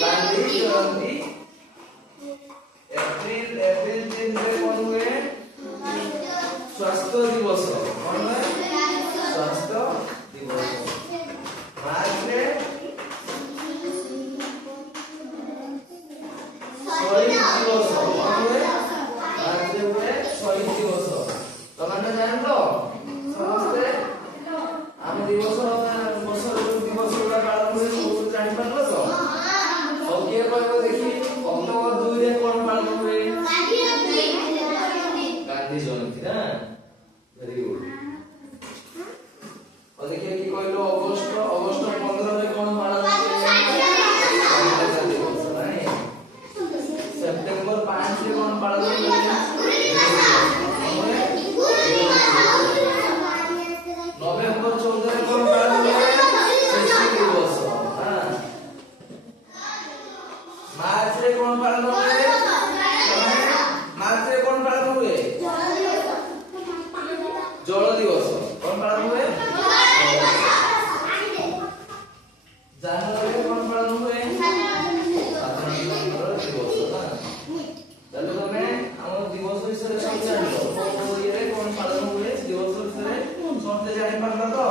गांधी जयंती। April 3 रे कौन हुए स्वास्थ्य दिवस कौन हुए स्वास्थ्य दिवस। मार्च रे शहीद दिवस कौन हुए मार्च रे हुए शहीद दिवस। तो माने जान लो समस्ते आम दिवस वर्षर दिवस गुड़ा पालन हुए सब जानी पारलो तो सब किए कहबो देखी अक्टोबर 2 रे कौन पालन हुए गांधी जयंती ना। Very good. और देखिए कि कहलो अगस्त 15 रे कौन पालन हुए स्वाधीनता दिवस नहीं। सितंबर 5 रे कौन पालन हुए नवंबर 14 रे कौन पालन हुए शिशु दिवस। हां मार्च रे कौन पालन हुए मार्च रे कौन पालन हुए जल दिवस कौन पालन हुए। जनवरी रे कौन पालन हुए साधारणतंत्र दिवस ना। चलो तमे हम दिवस विषय सब जान लो ये रे कौन पालन हुए दिवस विषय समझते जानि पारला तो।